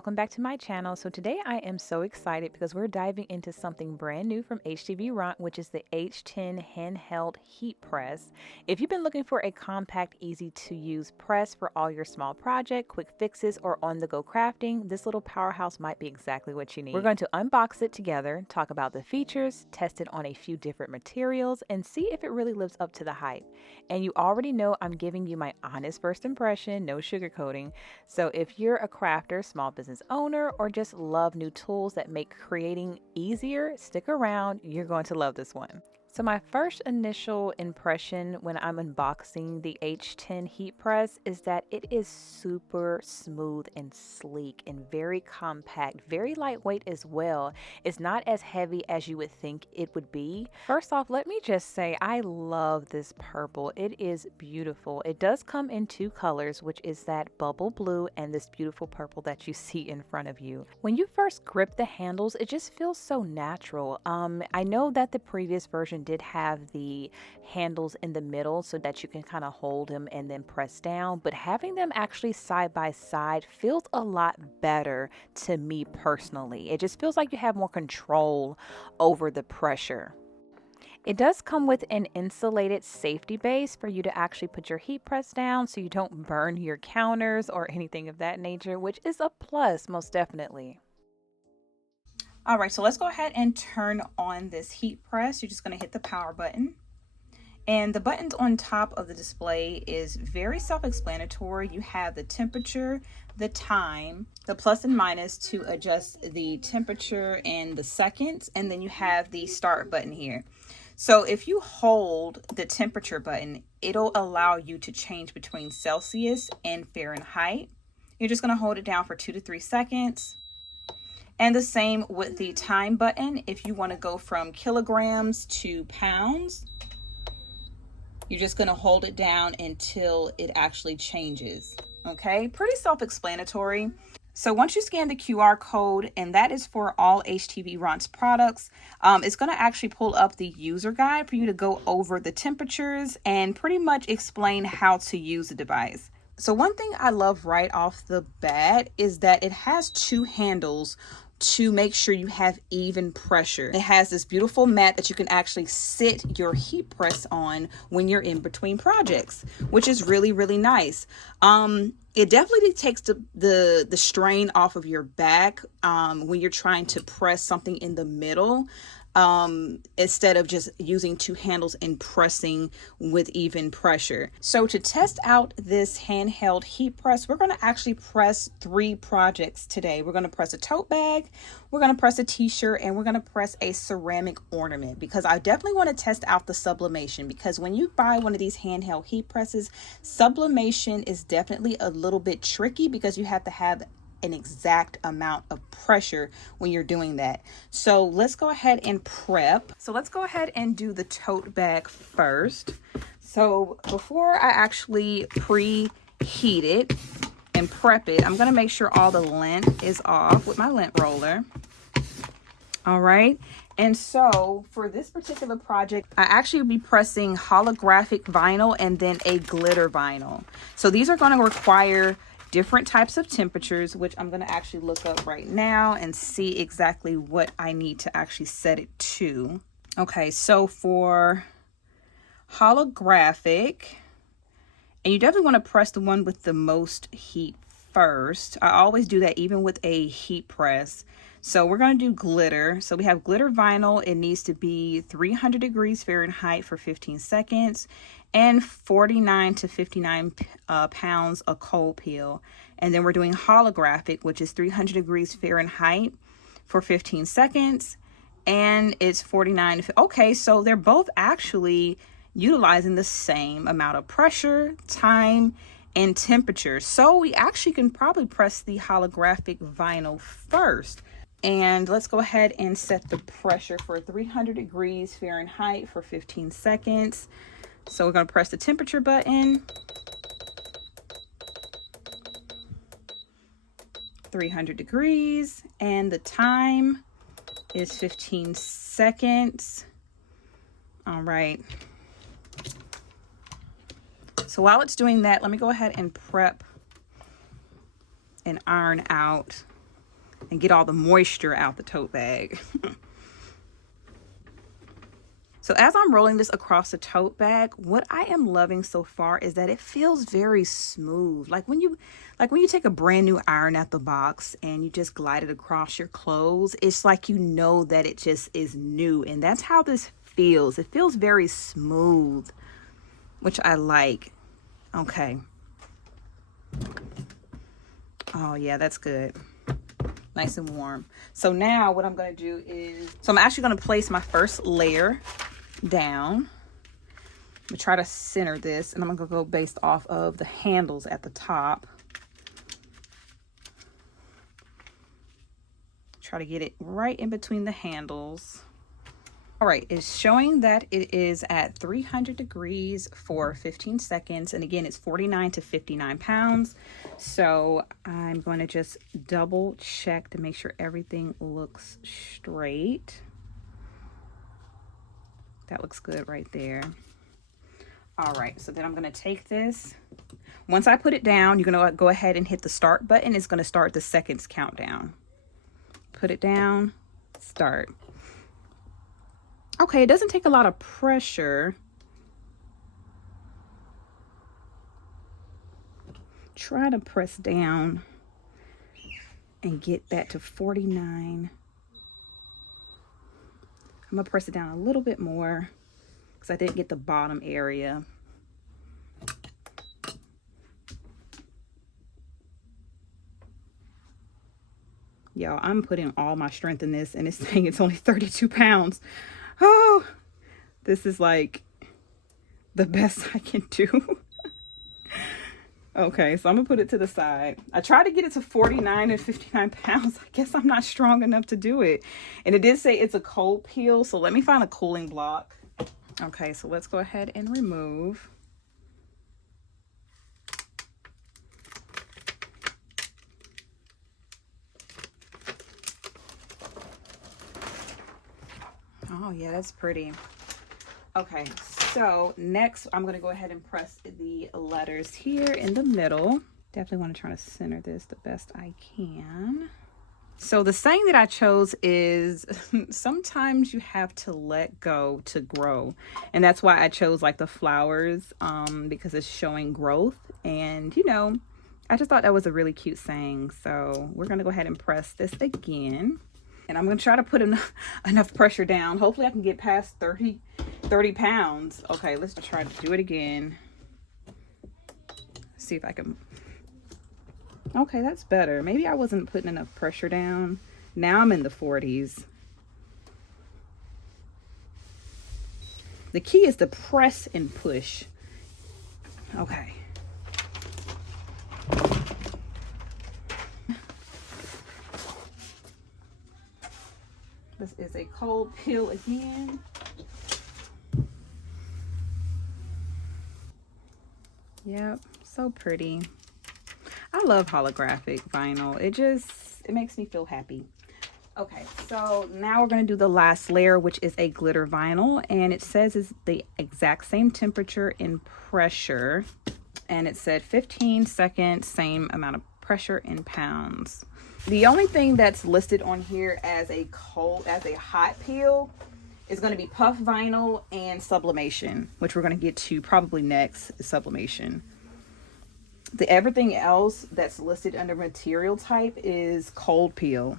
welcome back to my channel. So today I am so excited because we're diving into something brand new from HTV Ront, which is the H10 handheld heat press. If you've been looking for a compact, easy to use press for all your small project, quick fixes, or on the go crafting, this little powerhouse might be exactly what you need. We're going to unbox it together, talk about the features, test it on a few different materials, and see if it really lives up to the hype. And you already know I'm giving you my honest first impression, no sugarcoating. So if you're a crafter, small business owner, or just love new tools that make creating easier, stick around. You're going to love this one. So my first initial impression when I'm unboxing the H10 heat press is that it is super smooth and sleek and very compact, very lightweight as well. It's not as heavy as you would think it would be. First off, let me just say I love this purple. It is beautiful. It does come in two colors, which is that bubble blue and this beautiful purple that you see in front of you. When you first grip the handles, it just feels so natural. I know that the previous version did have the handles in the middle so that you can kind of hold them and then press down, but having them actually side by side feels a lot better to me personally. It just feels like you have more control over the pressure. It does come with an insulated safety base for you to actually put your heat press down so you don't burn your counters or anything of that nature, which is a plus most definitely. All right, so let's go ahead and turn on this heat press. You're just going to hit the power button. And the buttons on top of the display is very self-explanatory. You have the temperature, the time, the plus and minus to adjust the temperature and the seconds, and then you have the start button here. So if you hold the temperature button, it'll allow you to change between Celsius and Fahrenheit. You're just going to hold it down for 2 to 3 seconds. And the same with the time button. If you want to go from kilograms to pounds, you're just going to hold it down until it actually changes. Okay, pretty self-explanatory. So once you scan the QR code, and that is for all HTV Ront's products, it's going to actually pull up the user guide for you to go over the temperatures and pretty much explain how to use the device. So one thing I love right off the bat is that it has two handles to make sure you have even pressure. It has this beautiful mat that you can actually sit your heat press on when you're in between projects, which is really, really nice. It definitely takes the strain off of your back when you're trying to press something in the middle, instead of just using two handles and pressing with even pressure. So to test out this handheld heat press, we're going to actually press 3 projects today. We're going to press a tote bag, we're going to press a t-shirt, and we're going to press a ceramic ornament, because I definitely want to test out the sublimation, because when you buy one of these handheld heat presses, sublimation is definitely a little bit tricky because you have to have an exact amount of pressure when you're doing that. So let's go ahead and prep. So let's go ahead and do the tote bag first. So before I actually preheat it and prep it, I'm going to make sure all the lint is off with my lint roller. All right. And so for this particular project, I actually will be pressing holographic vinyl and then a glitter vinyl. So these are going to require different types of temperatures, which I'm going to actually look up right now and see exactly what I need to actually set it to. Okay, so for holographic, and you definitely want to press the one with the most heat first. I always do that even with a heat press. So we're going to do glitter. So we have glitter vinyl. It needs to be 300 degrees Fahrenheit for 15 seconds and 49 to 59 pounds of cold peel. And then we're doing holographic, which is 300 degrees Fahrenheit for 15 seconds. And it's 49. Okay, so they're both actually utilizing the same amount of pressure, time, and temperature. So we actually can probably press the holographic vinyl first. And let's go ahead and set the pressure for 300 degrees Fahrenheit for 15 seconds. So we're going to press the temperature button. 300 degrees, and the time is 15 seconds. All right. So while it's doing that, let me go ahead and prep and iron out and get all the moisture out the tote bag. So as I'm rolling this across the tote bag, what I am loving so far is that it feels very smooth. Like when you take a brand new iron out the box and you just glide it across your clothes, it's like you know that it just is new. And that's how this feels. It feels very smooth, which I like. Okay. Oh yeah, that's good. Nice and warm. So now what I'm going to do is, I'm actually going to place my first layer down. I'm gonna try to center this, and I'm gonna go based off of the handles at the top. Try to get it right in between the handles. All right, it's showing that it is at 300 degrees for 15 seconds. And again, it's 49 to 59 pounds. So I'm going to just double check to make sure everything looks straight. That looks good right there. All right, so then I'm gonna take this. Once I put it down, you're gonna go ahead and hit the start button. It's gonna start the seconds countdown. Put it down, start. Okay, it doesn't take a lot of pressure. Try to press down and get that to 49. I'm gonna press it down a little bit more because I didn't get the bottom area. Y'all, I'm putting all my strength in this, and this thing, it's only 32 pounds. Oh, this is like the best I can do. Okay, so I'm gonna put it to the side. I tried to get it to 49 and 59 pounds. I guess I'm not strong enough to do it. And it did say it's a cold peel, so let me find a cooling block. Okay, so let's go ahead and remove. Oh yeah, that's pretty. Okay, so next I'm going to go ahead and press the letters here in the middle. Definitely want to try to center this the best I can. So the saying that I chose is sometimes you have to let go to grow. And that's why I chose like the flowers, because it's showing growth. And you know, I just thought that was a really cute saying. So we're going to go ahead and press this again. And I'm going to try to put enough pressure down. Hopefully I can get past 30 pounds. Okay, let's try to do it again. See if I can. Okay, that's better. Maybe I wasn't putting enough pressure down. Now I'm in the 40s. The key is to press and push. Okay. This is a cold peel again. Yep, so pretty. I love holographic vinyl. It makes me feel happy. Okay, so now we're going to do the last layer, which is a glitter vinyl, and it says it's the exact same temperature and pressure, and it said 15 seconds, same amount of pressure in pounds. The only thing that's listed on here as a hot peel is going to be puff vinyl and sublimation, which we're going to get to probably next, is sublimation. Everything else that's listed under material type is cold peel.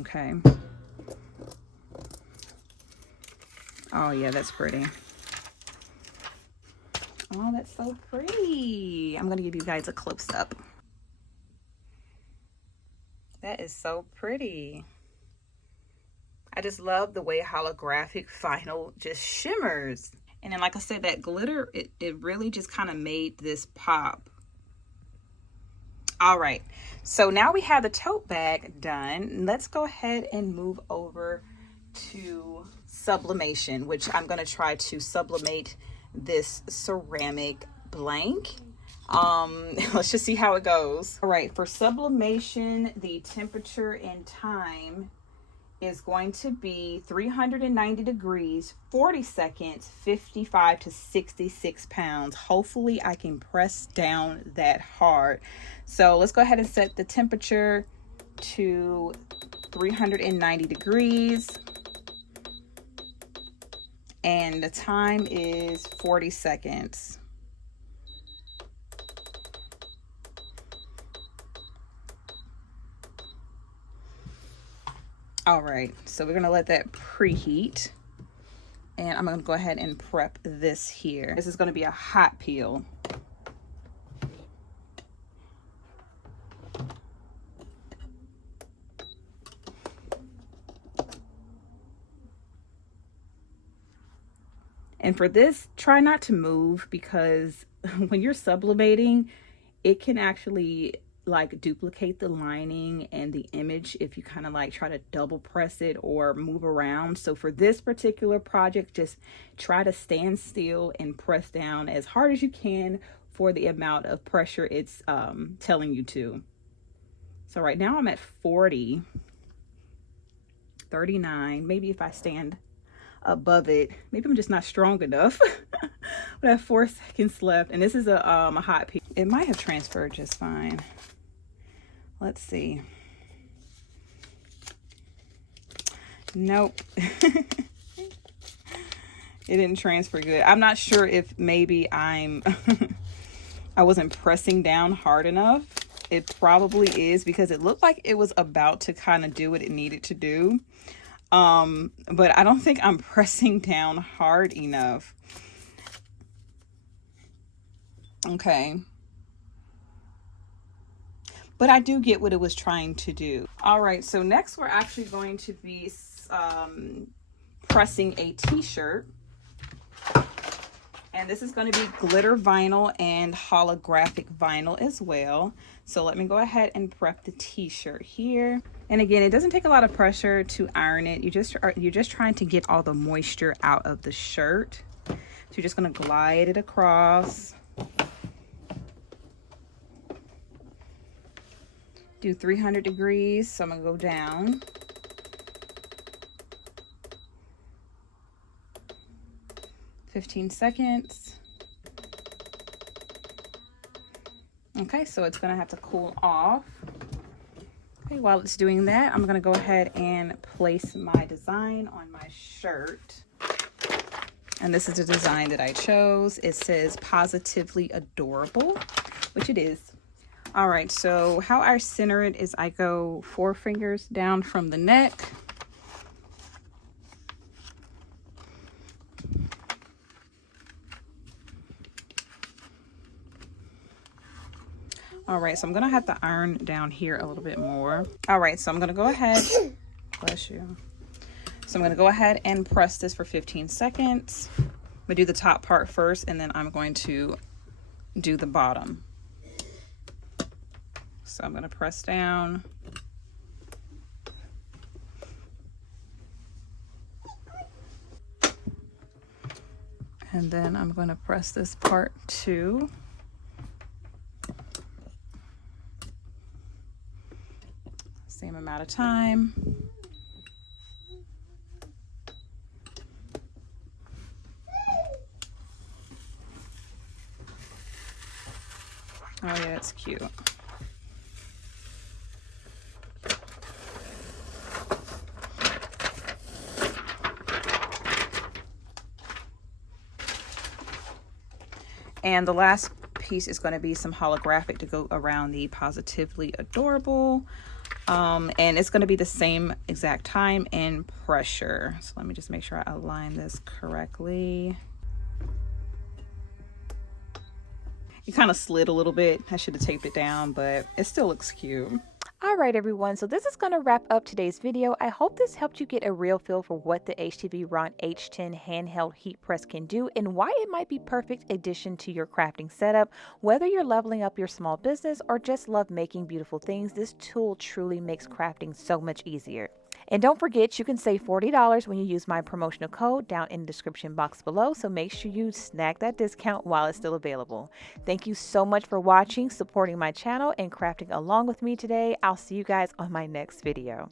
Okay. Oh yeah, that's pretty. Oh, that's so pretty. I'm going to give you guys a close up. That is so pretty. I just love the way holographic vinyl just shimmers. And then, like I said, that glitter, it really just kind of made this pop. All right, so now we have the tote bag done. Let's go ahead and move over to sublimation, which I'm going to try to sublimate this ceramic blank. Let's just see how it goes. All right, for sublimation, the temperature and time is going to be 390 degrees, 40 seconds, 55 to 66 pounds. Hopefully I can press down that hard. So let's go ahead and set the temperature to 390 degrees. And the time is 40 seconds. All right, so we're gonna let that preheat, and I'm gonna go ahead and prep this here. This is gonna be a hot peel. And for this, try not to move, because when you're sublimating, it can actually like duplicate the lining and the image if you kind of like try to double press it or move around. So for this particular project, just try to stand still and press down as hard as you can for the amount of pressure it's telling you to. So right now I'm at 40, 39. Maybe if I stand above it, maybe I'm just not strong enough. But I have 4 seconds left, and this is a hot piece. It might have transferred just fine. Let's see. Nope. It didn't transfer good. I'm not sure if maybe I wasn't pressing down hard enough. It probably is, because it looked like it was about to kind of do what it needed to do. But I don't think I'm pressing down hard enough. Okay. But I do get what it was trying to do. All right, so next we're actually going to be pressing a t-shirt. And this is going to be glitter vinyl and holographic vinyl as well. So let me go ahead and prep the t-shirt here. And again, it doesn't take a lot of pressure to iron it. You're just trying to get all the moisture out of the shirt. So you're just going to glide it across. Do 300 degrees, so I'm gonna go down. $15 seconds. Okay, so it's gonna have to cool off. Okay, while it's doing that, I'm gonna go ahead and place my design on my shirt. And this is the design that I chose. It says positively adorable, which it is. All right, so how I center it is I go 4 fingers down from the neck. All right, so I'm gonna have to iron down here a little bit more. All right, so I'm gonna go ahead, bless you. So I'm gonna go ahead and press this for 15 seconds. I'm gonna do the top part first, and then I'm going to do the bottom. So I'm gonna press down. And then I'm gonna press this part too. Same amount of time. Oh yeah, it's cute. And the last piece is going to be some holographic to go around the positively adorable. And it's going to be the same exact time and pressure. So let me just make sure I align this correctly. It kind of slid a little bit. I should have taped it down, but it still looks cute. All right, everyone, so this is going to wrap up today's video. I hope this helped you get a real feel for what the HTV Ront H10 handheld heat press can do and why it might be perfect addition to your crafting setup. Whether you're leveling up your small business or just love making beautiful things, this tool truly makes crafting so much easier. And don't forget, you can save $40 when you use my promotional code down in the description box below, so make sure you snag that discount while it's still available. Thank you so much for watching, supporting my channel, and crafting along with me today. I'll see you guys on my next video.